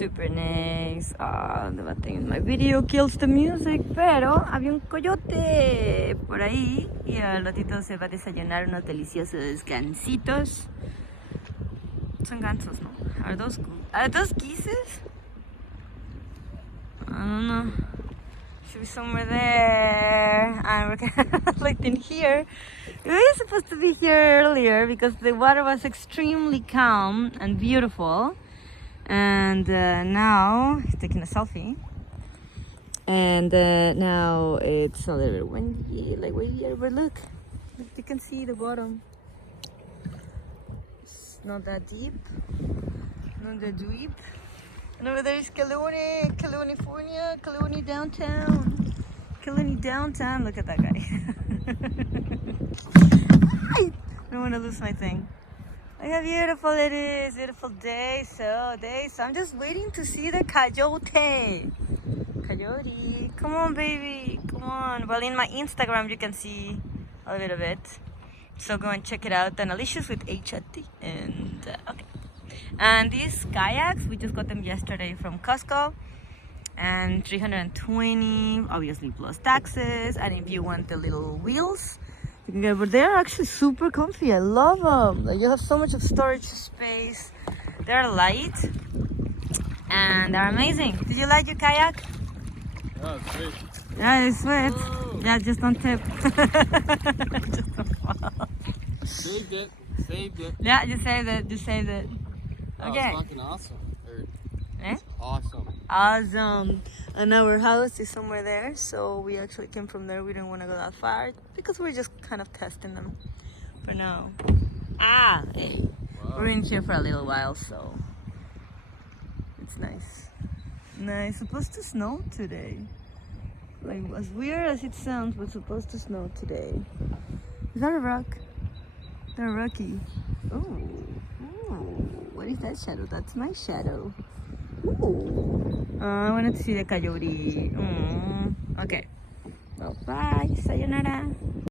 Super nice. The bad thing is my video kills the music, pero había un coyote por ahí y al ratito se va a desayunar unos deliciosos gansitos. Son gansos, ¿no? Are those geese? I don't know. Should be somewhere there. And we're like in here. We were supposed to be here earlier because the water was extremely calm and beautiful. And now he's taking a selfie. And now it's a little bit windy, like windy, but look, you can see the bottom. It's not that deep, not that deep. And over there is California, downtown. California downtown. Look at that guy. I don't want to lose my thing. Look how beautiful it is. Beautiful day. So I'm just waiting to see the coyote. Coyote. Come on, baby. Come on. Well, in my Instagram, you can see a little bit. So go and check it out. And Alicia's with H at the end. Okay. And these kayaks, we just got them yesterday from Costco. And $320, obviously plus taxes. And if you want the little wheels, you can get. But they're actually super comfy. I love them. Like, you have so much of storage space. They're light, and they're amazing. Did you like your kayak? Yeah, it's sweet. Yeah, it's sweet. Whoa. Yeah, just don't tip. Just don't fall. Saved it. Yeah, you saved it. Oh, Okay. it's fucking awesome. Eh? Awesome. Awesome. And our house is somewhere there, so we actually came from there. We didn't want to go that far because we're just kind of testing them for now. Wow. We're in here for a little while, so it's nice. It's supposed to snow today. Like, as weird as it sounds, but it's supposed to snow today. Is that a rock? They're rocky. Oh. What is that shadow? That's my shadow. Ooh. I wanted to see the coyote. Okay. Well, bye. Sayonara.